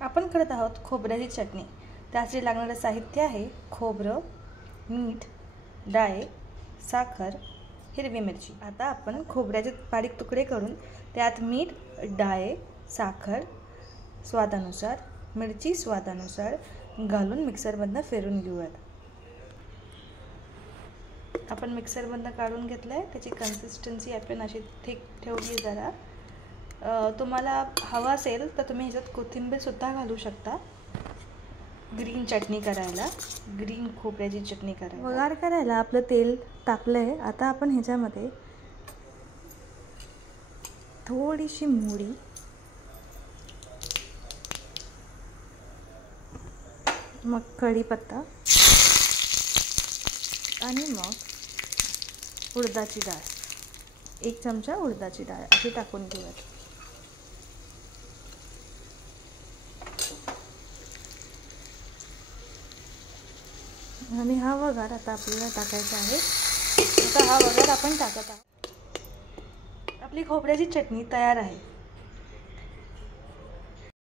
आपण करत आहोत खोबऱ्याची चटणी। त्यासाठी लागणारे साहित्य आहे खोबरं, मीठ, डाळे, साखर, हिरवी मिरची। आता आपण खोबऱ्याचे बारीक तुकडे करून त्यात मीठ, डाळे, साखर स्वादानुसार, मिरची स्वादानुसार घालून मिक्सरमधून फिरवून घेऊयात। आपण मिक्सरमधून काढून घेतलंय। त्याची कन्सिस्टन्सी आपण अशी थिक ठेवली जरा। तुम्हाला हवा असेल तर तुम्ही ह्याच्यात कोथिंबीर सुद्धा घालू शकता। ग्रीन चटणी करायला, ग्रीन खोबऱ्याची चटणी करायला। वघार करायला आपलं तेल तापलंय। आता आपण ह्याच्यामध्ये थोडीशी मोहरी, मग कढीपत्ता आणि मग उडदाची डाळ, 1 चमचा उडदाची डाळ अशी टाकून घेऊयात। आणि हा वघार आता आपल्याला टाकायचा आहे। आता हा वघार आपण टाकत आहोत। आपली खोबऱ्याची चटणी तयार आहे।